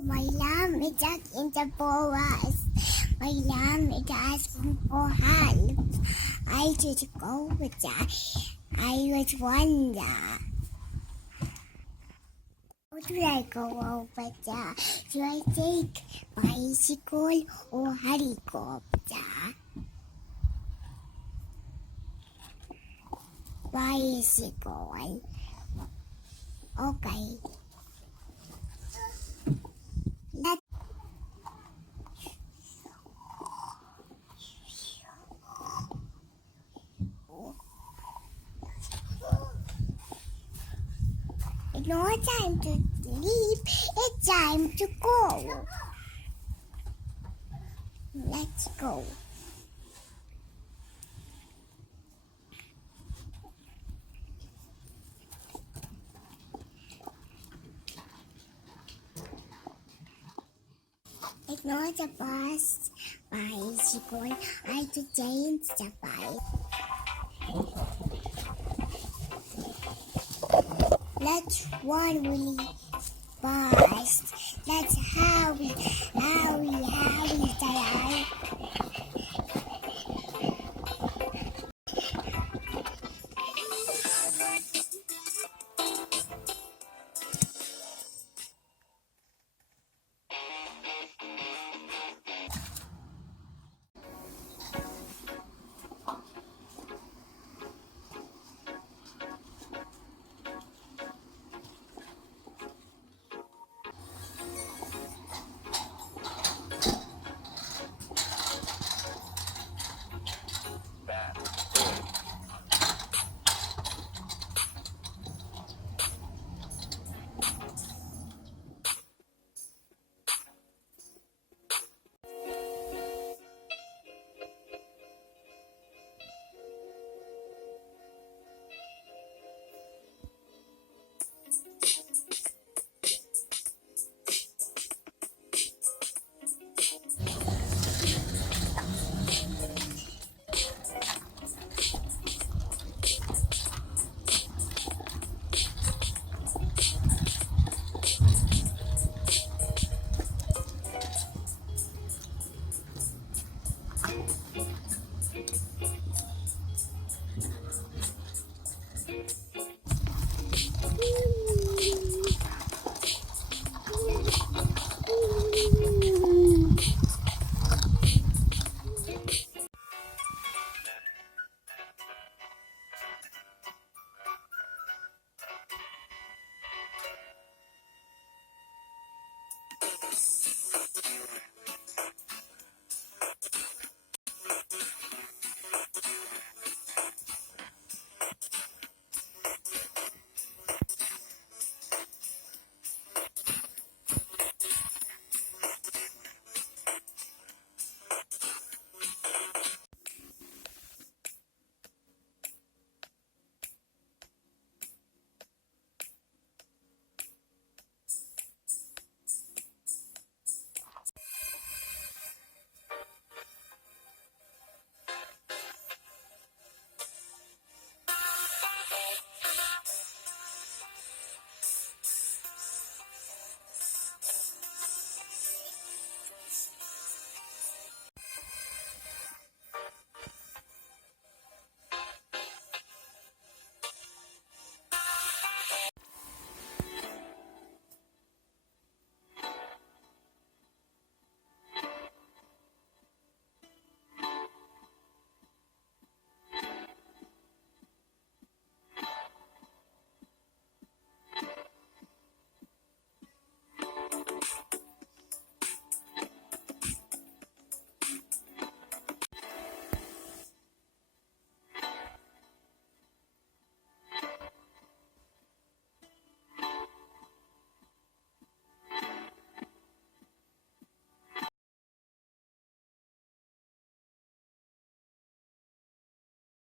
Middag in the boas. My lamb is asking for help. I should go with that. I was wonder. Would I go over there? Should I take bicycle or helicopter? Bicycle. Okay. Let's It's not time to sleep, it's time to go. Let's go. It's not a bus, bicycle. I have to change the bike. Let's run really fast. Let's hurry, Dad.